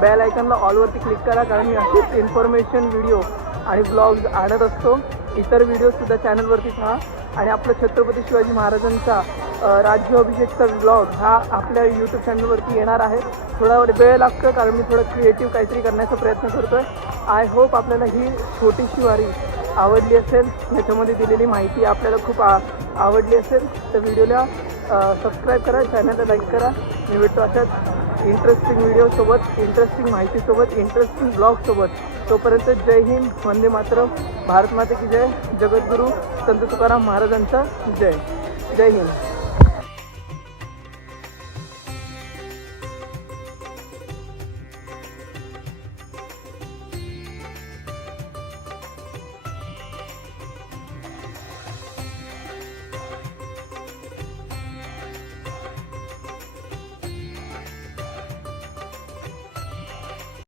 Bell आयकॉनला ऑलवरती click करा, कारण मी असेच इन्फॉर्मेशन व्हिडिओ आणि ब्लॉग्स आणत असतो. इतर व्हिडिओसुद्धा चॅनलवरती पहा. आणि आपलं छत्रपती शिवाजी महाराजांचा राज्याभिषेकचा व्लॉग हा आपल्या यूट्यूब चॅनलवरती येणार आहे. थोडा वेळ लागतो, कारण मी थोडं क्रिएटिव्ह काहीतरी करण्याचा प्रयत्न करतो आहे. आय होप आपल्याला ही छोटीशी वारी आवडली असेल. याच्यामध्ये दिलेली माहिती आपल्याला खूप आवडली असेल तर व्हिडिओला सबस्क्राईब करा, चॅनलला लाईक करा. मी भेटतो अशाच इंटरेस्टिंग व्हिडिओसोबत, इंटरेस्टिंग माहितीसोबत, इंटरेस्टिंग ब्लॉगसोबत. तोपर्यंत जय हिंद, वंदे मातरम, भारत माते की जय, जगद्गुरू संत तुकाराम महाराजांचा जय. जय हिंद.